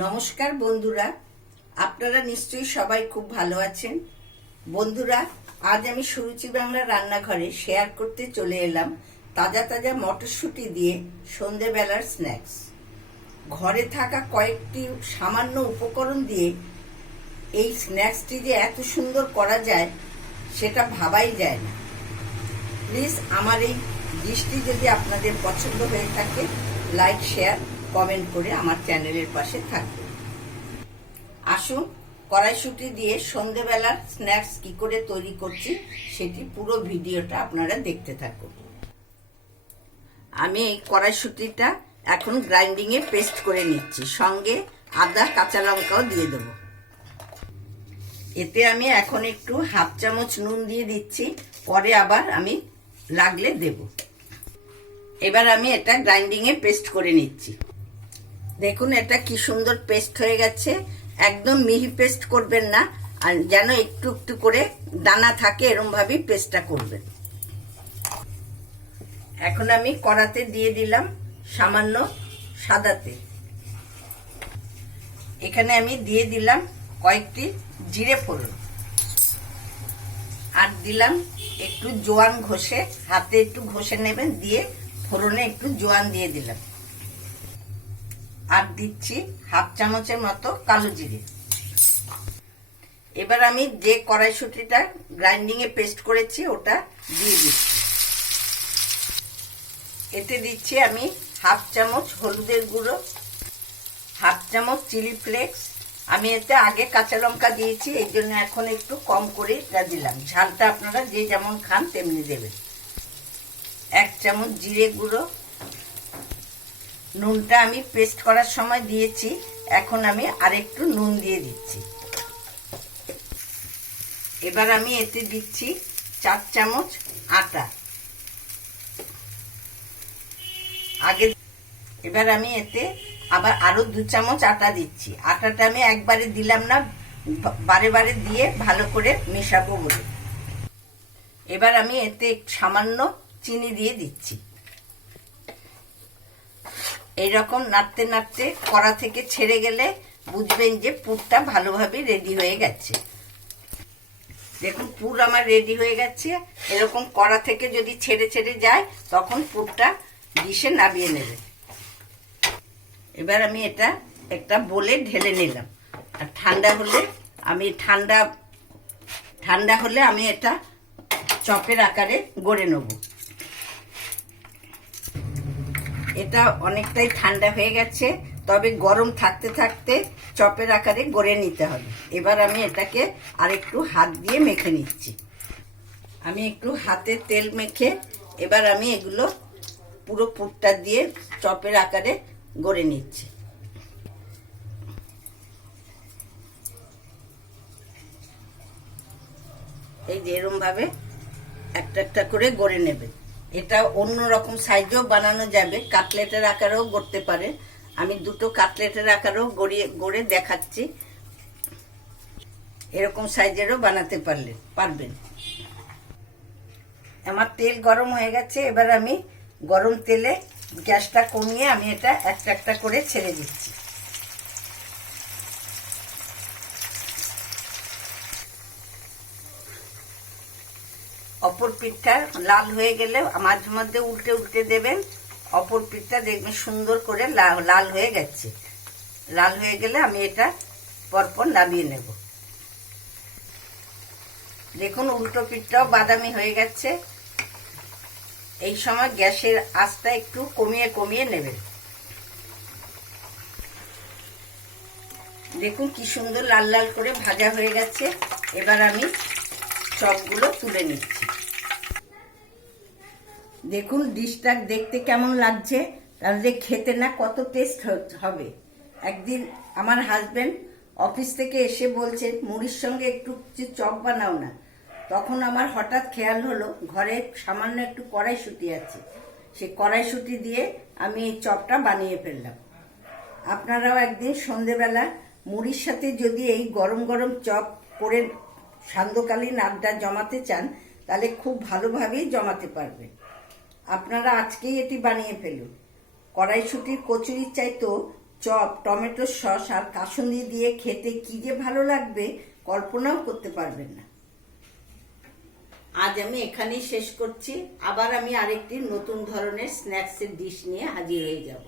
নমস্কার বন্ধুরা, আপনারা নিশ্চয়ই সবাই খুব ভালো আছেন। বন্ধুরা, আজ আমি সুরুচি বাংলা রান্নাঘরে শেয়ার করতে চলে এলাম তাজা তাজা মটরশুঁটি দিয়ে সন্ধেবেলার স্ন্যাক্স। ঘরে থাকা কয়েকটি সামান্য উপকরণ দিয়ে এই স্ন্যাক্সটি যে এত সুন্দর করা যায় সেটা ভাবাই যায় না। প্লিজ আমার এই ডিশটি যদি আপনাদের পছন্দ হয়ে থাকে, লাইক, শেয়ার, কমেন্ট করে আমার চ্যানেলের পাশে থাকবেন। আসুন কড়াইশুঁটি দিয়ে সন্ধেবেলার স্ন্যাক্স কি করে তৈরি করছি সেটি পুরো ভিডিওটা আপনারা দেখতে থাকুন। আমি এই কড়াইশুঁটিটা এখন গ্রাইন্ডিংয়ে পেস্ট করে নিচ্ছি, সঙ্গে আদা কাঁচা লঙ্কাও দিয়ে দেব। এতে আমি এখন একটু হাফ চামচ নুন দিয়ে দিচ্ছি, পরে আবার আমি লাগলে দেব। এবার আমি এটা গ্রাইন্ডিংয়ে পেস্ট করে নিচ্ছি। দেখুন এটা কি সুন্দর পেস্ট হয়ে গেছে। একদম মিহি পেস্ট করবেন না, আর যেন একটু একটু করে দানা থাকে এরকম ভাবেই পেস্টটা করবেন। এখন আমি কড়াতে দিয়ে দিলাম সামান্য সাদা তেল। এখানে আমি দিয়ে দিলাম কয়েকটি জিরে ফোড়ন, আর দিলাম একটু জোয়ান ঘষে, হাতে একটু ঘষে নেবেন, দিয়ে ফোড়নে একটু জোয়ান দিয়ে দিলাম। আর দিচ্ছি হাফ চামচের মতো কালো জিরে। এবার আমি যে কড়াইশুঁটিটা গ্রাইন্ডিংয়ে পেস্ট করেছি ওটা দিয়ে দিচ্ছি। এতে দিচ্ছি আমি হাফ চামচ হলুদের গুঁড়ো, হাফ চামচ চিলি ফ্লেক্স। আমি এতে আগে কাঁচা লঙ্কা দিয়েছি, এই জন্য এখন একটু কম করে দিলাম। ঝালটা আপনারা যে যেমন খান তেমনি দেবেন। এক চামচ জিরে গুঁড়ো। নুনটা আমি পেস্ট করার সময় দিয়েছি, এখন আমি আরেকটু নুন দিয়ে দিচ্ছি। এবার আমি এতে দিচ্ছি 4 চামচ আটা। এবার আমি এতে আবার আরো 2 চামচ আটা দিচ্ছি। আটাটা আমি একবারে দিলাম না, বারে বারে দিয়ে ভালো করে মেশাবো বলে। এবার আমি এতে সামান্য চিনি দিয়ে দিচ্ছি। এইরকম নাড়তে নাড়তে কড়া থেকে ছেড়ে গেলে বুঝবেন যে পুরটা ভালোভাবে রেডি হয়ে গেছে। দেখুন পুর আমার রেডি হয়ে গেছে। এরকম কড়া থেকে যদি ছেড়ে ছেড়ে যায় তখন পুরটা ডিশে নামিয়ে নেবে। এবার আমি এটা একটা বোলে ঢেলে নিলাম। আর ঠান্ডা হলে আমি এটা চপের আকারে গড়ে নেব। এটা অনেকটাই ঠান্ডা হয়ে গেছে, তবে গরম থাকতে থাকতে চপের আকারে গড়ে নিতে হবে। এবার আমি এটাকে আরেকটু হাত দিয়ে মেখে নিচ্ছি। আমি একটু হাতে তেল মেখে এবার আমি এগুলো পুরো পুরটা দিয়ে চপের আকারে গড়ে নিচ্ছি। এই যে এরকম ভাবে একটা একটা করে গড়ে নেবে। এটা অন্য রকম সাইজেও বানানো যাবে, কাটলেটের আকারেও গড়তে পারে। আমি দুটো কাটলেটের আকারেও গড়ে দেখাচ্ছি। এরকম সাইজেরও বানাতে পারবেন। আমার তেল গরম হয়ে গেছে। এবার আমি গরম তেলে গ্যাসটা কমিয়ে আমি এটা একটা একটা করে ছেড়ে দিচ্ছি। অপর পিঠটা লাল হয়ে গেলে মাঝে মধ্যে উল্টে উল্টে দেবেন। অপর পিঠটা দেখবেন সুন্দর করে লাল হয়ে গেছে। লাল হয়ে গেলে আমি এটা পরপর নামিয়ে নেব। দেখুন উল্টো পিঠটাও বাদামি হয়ে গেছে। এই সময় গ্যাসের আঁচটা একটু কমিয়ে কমিয়ে নেবেন। দেখুন কি সুন্দর লাল লাল করে ভাজা হয়ে গেছে। এবার আমি চপগুলো তুলে নিচ্ছি। দেখুন ডিশটা দেখতে কেমন লাগছে, তাহলে খেতে না কত টেস্ট হবে। একদিন আমার হাজবেন্ড অফিস থেকে এসে বলছে মুড়ির সঙ্গে একটু চপ বানাও না। তখন আমার হঠাৎ খেয়াল হলো ঘরে সামান্য একটু কড়াইশুঁটি আছে, সেই কড়াইশুঁটি দিয়ে আমি এই চপটা বানিয়ে ফেললাম। আপনারাও একদিন সন্ধেবেলা মুড়ির সাথে যদি এই গরম গরম চপ করে সান্ধ্যকালীন আড্ডা জমাতে চান, তাহলে খুব ভালোভাবেই জমাতে পারবেন। আপনারা আজকেই এটি বানিয়ে ফেলুন। কড়াইশুঁটির কচুরির চাইতেও চপ, টমেটো সস আর কাসুন্দি দিয়ে খেতে কি যে ভালো লাগবে কল্পনাও করতে পারবেন না। আজ আমি এখানেই শেষ করছি। আবার আমি আরেকটি নতুন ধরনের স্ন্যাক্সের ডিশ নিয়ে হাজির হয়ে যাব।